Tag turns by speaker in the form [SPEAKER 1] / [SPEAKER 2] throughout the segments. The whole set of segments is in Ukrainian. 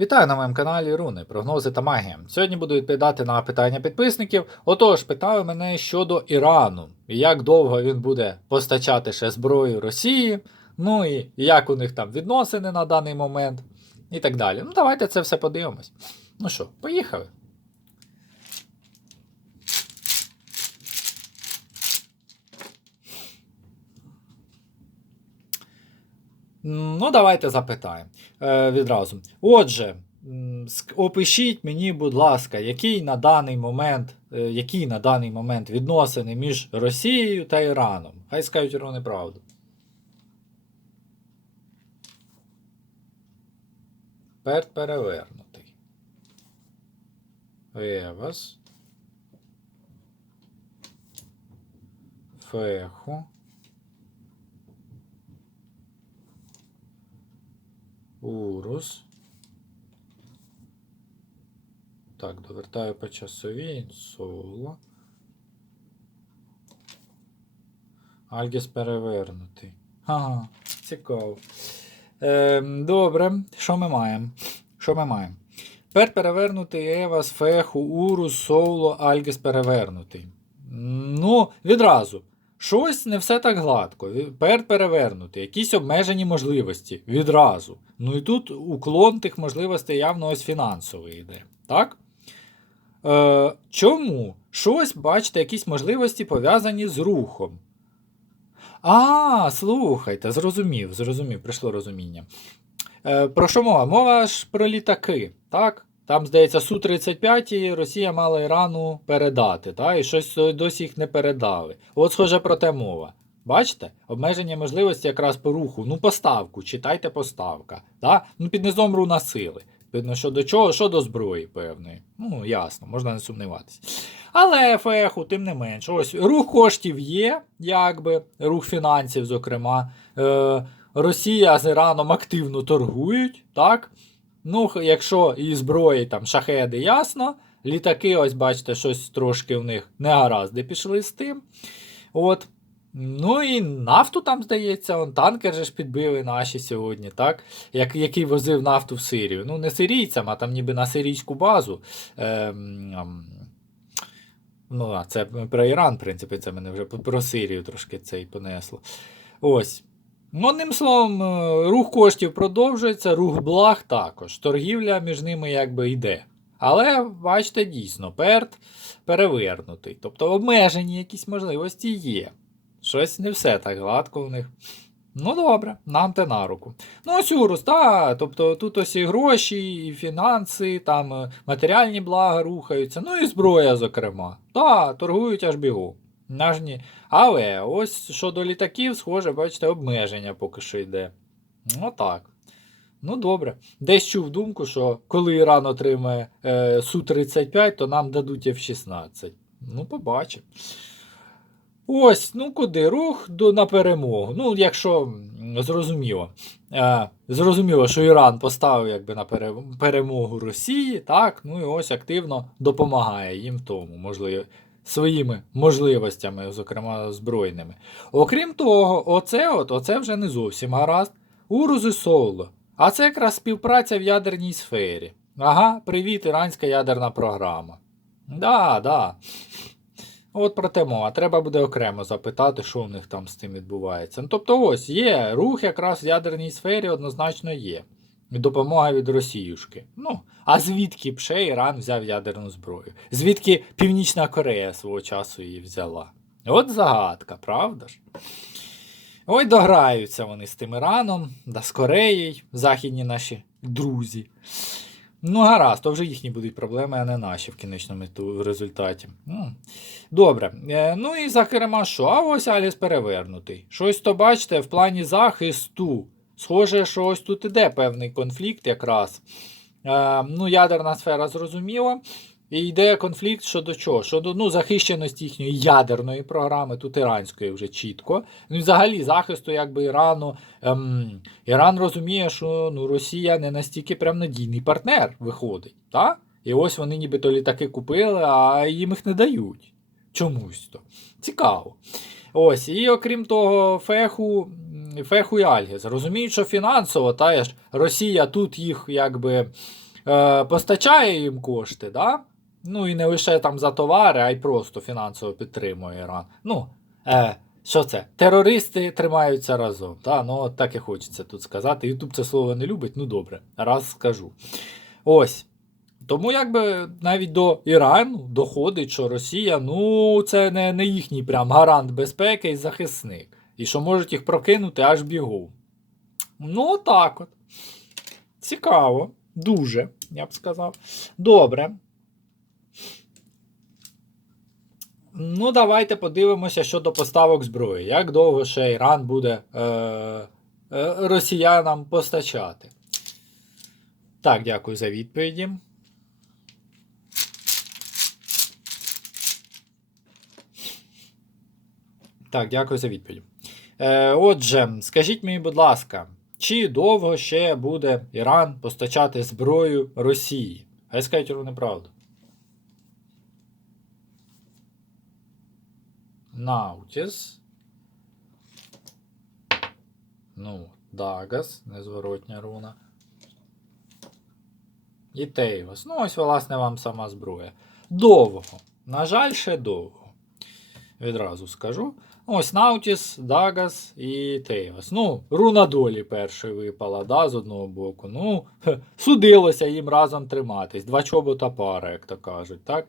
[SPEAKER 1] Вітаю на моєму каналі Руни, прогнози та магія. Сьогодні буду відповідати на питання підписників. Отож, питали мене щодо Ірану, і як довго він буде постачати ще зброю Росії, ну і як у них там відносини на даний момент, і так далі. Ну, давайте це все подивимось. Ну що, поїхали. Ну, давайте запитаємо е, відразу. Отже, опишіть мені, будь ласка, який на даний момент, е, які на даний момент відносини між Росією та Іраном. Хай скажуть Ірони правду. Перт перевернутий. Евас. Феху. Урус. Так, довертаю по часовій. Соло. Альгіс перевернутий. Ага, цікаво. Ем, добре, що ми маємо? Що ми маємо? Пер перевернутий Евас, Феху, Урус, Соуло, Альгіс перевернутий. Ну, відразу. Щось не все так гладко. Ві- Пер перевернутий, якісь обмежені можливості відразу. Ну і тут уклон тих можливостей явно ось фінансовий йде. Так? Е, чому? Щось, бачите, якісь можливості пов'язані з рухом. А, слухайте, зрозумів, зрозумів, прийшло розуміння. Е, про що мова? Мова ж про літаки, так? Там, здається, Су-35 і Росія мала Ірану передати, так? і щось досі їх не передали. От, схоже, про те мова. Бачите? Обмеження можливості якраз по руху. Ну, поставку, читайте поставка. Так? Ну, під низом руна сили. Видно, що до чого, що до зброї певної. Ну, ясно, можна не сумніватися. Але феху, тим не менш, ось рух коштів є, якби, рух фінансів, зокрема. Е, Росія з Іраном активно торгують, так? Ну, якщо і зброї, там, шахеди, ясно. Літаки, ось бачите, щось трошки в них негаразди пішли з тим. От. Ну і нафту там, здається, он танкер же ж підбили наші сьогодні, так? Як, який возив нафту в Сирію. Ну, не сирійцям, а там ніби на сирійську базу. Ем, ну, а це про Іран, в принципі, це мене вже про Сирію трошки цей понесло. Ось. Ну, одним словом, е, рух коштів продовжується, рух благ також. Торгівля між ними якби йде. Але, бачите, дійсно, перт перевернутий. Тобто обмежені якісь можливості є. Щось не все так гладко в них. Ну, добре, нам те на руку. Ну, ось Урус, так, тобто тут ось і гроші, і фінанси, там е, матеріальні блага рухаються, ну і зброя, зокрема. Так, торгують аж бігу. Наш ні. Але ось щодо літаків, схоже, бачите, обмеження поки що йде. Ну так. Ну добре. Десь чув думку, що коли Іран отримає е, Су-35, то нам дадуть F-16. Ну, побачимо. Ось, ну куди? Рух до, на перемогу. Ну, якщо зрозуміло. Е, зрозуміло, що Іран поставив якби, на пере- перемогу Росії, так, ну і ось активно допомагає їм тому, можливо, своїми можливостями, зокрема збройними. Окрім того, оце, от, оце вже не зовсім гаразд. Урус і Соло. А це якраз співпраця в ядерній сфері. Ага, привіт, іранська ядерна програма. Да, да. От про те мова. Треба буде окремо запитати, що у них там з тим відбувається. Ну, тобто, ось є рух якраз в ядерній сфері однозначно є. Допомога від Росіюшки. Ну, а звідки ще Іран взяв ядерну зброю? Звідки Північна Корея свого часу її взяла? От загадка, правда ж? Ой, дограються вони з тим Іраном, да з Кореєю, західні наші друзі. Ну, гаразд, то вже їхні будуть проблеми, а не наші в кінечному ту- результаті. Добре. Е, ну і зокрема, що? А ось Аліс перевернутий. Щось то бачите, в плані захисту. Схоже, що ось тут іде певний конфлікт якраз. Е, ну, ядерна сфера зрозуміла. І йде конфлікт щодо чого? Щодо ну, захищеності їхньої ядерної програми, тут іранської вже чітко. Ну взагалі захисту якби Ірану. Ем, Іран розуміє, що ну, Росія не настільки прям надійний партнер виходить. Та? І ось вони нібито літаки купили, а їм їх не дають. Чомусь то. Цікаво. Ось, і окрім того, Феху, Феху і Альгес розуміють, що фінансово та ж Росія тут їх якби е, постачає їм кошти, да? ну і не лише там за товари, а й просто фінансово підтримує Іран. Ну, е, що це? Терористи тримаються разом. Та? Ну, так і хочеться тут сказати. Ютуб це слово не любить, ну добре, раз скажу. Ось. Тому якби навіть до Ірану доходить, що Росія, ну, це не, не їхній прям гарант безпеки і захисник. І що можуть їх прокинути аж бігом. Ну, так от. Цікаво. Дуже, я б сказав. Добре. Ну, давайте подивимося щодо поставок зброї. Як довго ще Іран буде е, е, росіянам постачати? Так, дякую за відповіді. Так, дякую за відповідь. Е, отже, скажіть мені, будь ласка, чи довго ще буде Іран постачати зброю Росії? Хай скажуть ровно правду. Наутіс. Ну, Дагас, незворотня руна. І Тейвас. Ну, ось, власне, вам сама зброя. Довго. На жаль, ще довго. Відразу скажу. Ось Наутіс, Дагас і Тейвас. Ну, руна долі першої випала, да, з одного боку. Ну, судилося їм разом триматись. Два чобота пара, як то кажуть, так?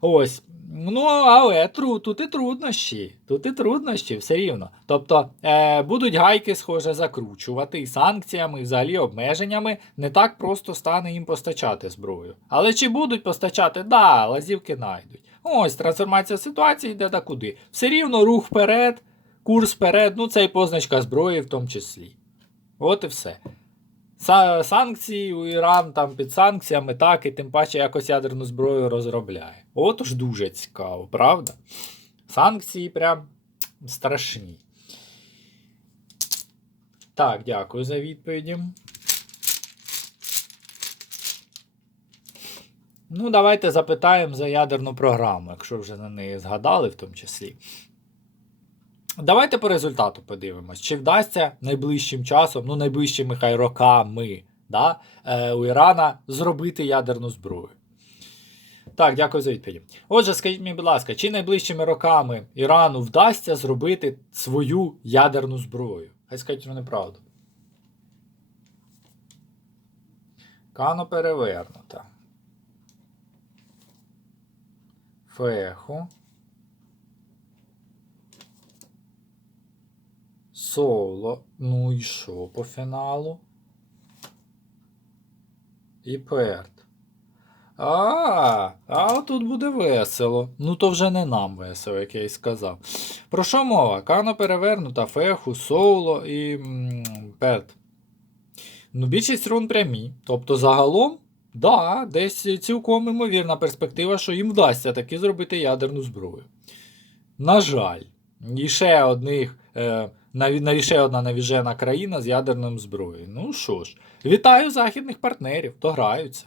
[SPEAKER 1] Ось. Ну, але тру, тут і труднощі. Тут і труднощі, все рівно. Тобто е, будуть гайки, схоже, закручувати і санкціями, і взагалі обмеженнями не так просто стане їм постачати зброю. Але чи будуть постачати? Да, лазівки знайдуть. Ось трансформація ситуації йде та куди. Все рівно рух вперед, курс вперед, ну це і позначка зброї в тому числі. От і все. Санкції у Іран там під санкціями, так, і тим паче якось ядерну зброю розробляє. От уж дуже цікаво, правда? Санкції прям страшні. Так, дякую за відповіді. Ну, давайте запитаємо за ядерну програму, якщо вже на неї згадали, в тому числі. Давайте по результату подивимось, чи вдасться найближчим часом, ну найближчими хай роками, да, е, у Ірана зробити ядерну зброю. Так, дякую за відповідь. Отже, скажіть мені, будь ласка, чи найближчими роками Ірану вдасться зробити свою ядерну зброю? Хай скажіть вони правду. Кано перевернута. Феху. Соло. Ну і що по фіналу? І перт. А, а тут буде весело. Ну то вже не нам весело, як я й сказав. Про що мова? Кано перевернута, феху, соуло і м, перт. Ну, більшість рун прямі. Тобто загалом, да, десь цілком імовірна перспектива, що їм вдасться таки зробити ядерну зброю. На жаль, і ще одних. Е, ще одна навіжена країна з ядерною зброєю. Ну що ж, вітаю західних партнерів, то граються.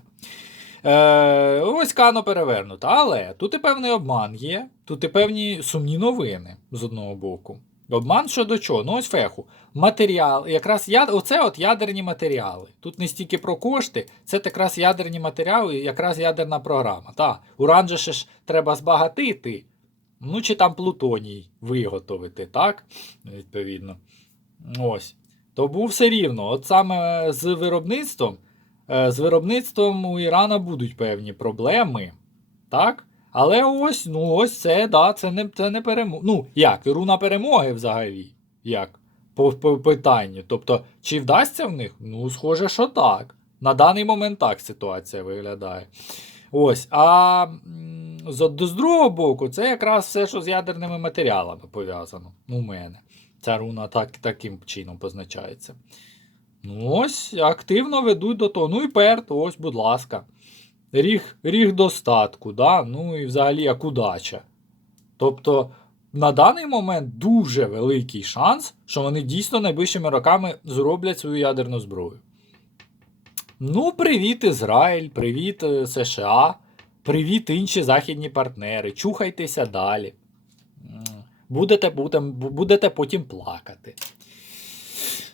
[SPEAKER 1] Е, ось Кано перевернута. Але тут і певний обман є, тут і певні сумні новини з одного боку. Обман щодо чого? Ну ось феху. Матеріал, якраз яд... оце от ядерні матеріали. Тут не стільки про кошти, це якраз ядерні матеріали, якраз ядерна програма. Та, уран же ж треба збагатити. Ну, чи там плутоній виготовити, так? Відповідно. Ось. Тому все рівно. От саме з виробництвом, е, з виробництвом у Ірана будуть певні проблеми. Так? Але ось, ну, ось це, да, це не, це не перемога. Ну, як, руна перемоги взагалі. Як? По, по питанню. Тобто, чи вдасться в них? Ну, схоже, що так. На даний момент так ситуація виглядає. Ось. А з, з другого боку, це якраз все, що з ядерними матеріалами пов'язано. У мене. Ця руна так, таким чином позначається. Ну, ось, активно ведуть до того. Ну і перт, ось, будь ласка. Ріг, ріг достатку, да? ну і взагалі як удача. Тобто, на даний момент дуже великий шанс, що вони дійсно найближчими роками зроблять свою ядерну зброю. Ну, привіт, Ізраїль, привіт е, США, привіт інші західні партнери. Чухайтеся далі. Будете, будем- будете потім плакати.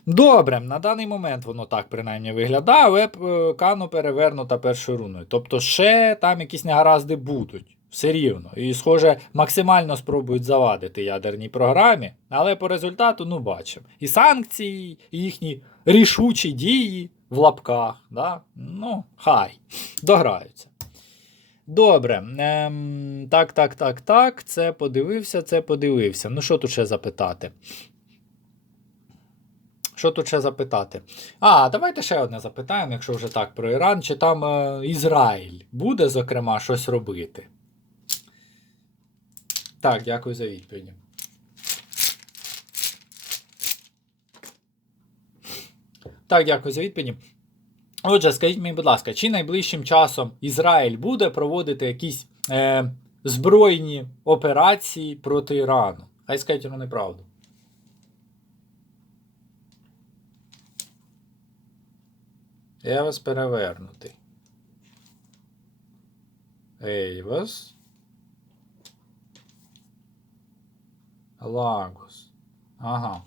[SPEAKER 1] Добре, на даний момент воно так принаймні виглядає, але е, Кано перевернута першою руною. Тобто ще там якісь негаразди будуть. Все рівно. І, схоже, максимально спробують завадити ядерній програмі, але по результату, ну, бачимо. І санкції, і їхні рішучі дії в лапках. Да? Ну, хай, дограються. Добре. Ем, так, так, так, так. Це подивився, це подивився. Ну, що тут ще запитати? Що тут ще запитати? А, давайте ще одне запитаємо, якщо вже так про Іран. Чи там е, Ізраїль буде, зокрема, щось робити? Так, дякую за відповіді. Так, дякую за відповіді. Отже, скажіть мені, будь ласка, чи найближчим часом Ізраїль буде проводити якісь е, збройні операції проти Ірану? Хай скажіть йому неправду. Евас перевернутий. Ейвас. Лагус. Ага.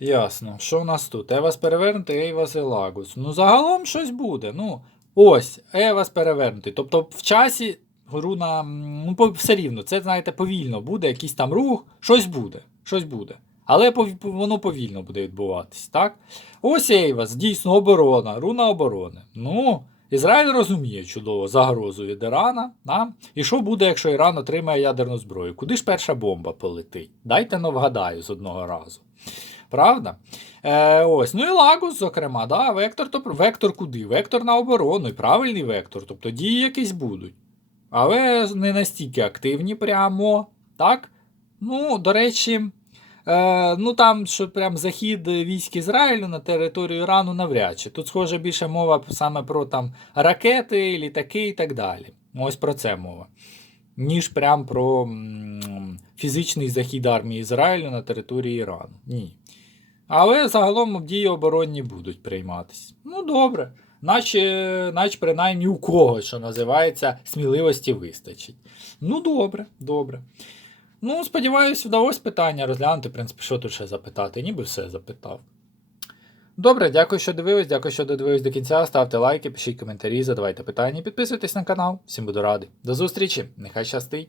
[SPEAKER 1] Ясно. Що в нас тут? Евас перевернутий, Ейвас і Лагус. Ну, загалом щось буде. Ну, ось, Евас перевернутий. Тобто в часі руна, м, ну, все рівно, це, знаєте, повільно буде, якийсь там рух, щось буде. Щось буде. Але воно повільно буде відбуватись, так? Ось Ейвас, дійсно оборона, руна оборони. Ну, Ізраїль розуміє чудово загрозу від Ірана. Да? І що буде, якщо Іран отримає ядерну зброю? Куди ж перша бомба полетить? Дайте но вгадаю з одного разу. Правда? Е, ось. Ну і Лагус, зокрема, да? вектор, то, вектор куди? Вектор на оборону, і правильний вектор, тобто дії якісь будуть. Але не настільки активні прямо. Так? Ну, до речі, е, ну там, що прям захід військ Ізраїлю на територію Ірану навряд чи. Тут, схоже, більше мова саме про там ракети, літаки і так далі. Ось про це мова. Ніж прям про м, фізичний захід армії Ізраїлю на території Ірану. Ні. Але загалом дії оборонні будуть прийматися. Ну, добре. Наче, наче принаймні у когось, що називається, сміливості вистачить. Ну, добре, добре. Ну, сподіваюся, вдалося питання розглянути. В принципі, що тут ще запитати? Ніби все запитав. Добре, дякую, що дивились, дякую, що додивились до кінця. Ставте лайки, пишіть коментарі, задавайте питання, підписуйтесь на канал. Всім буду радий. До зустрічі! Нехай щастить!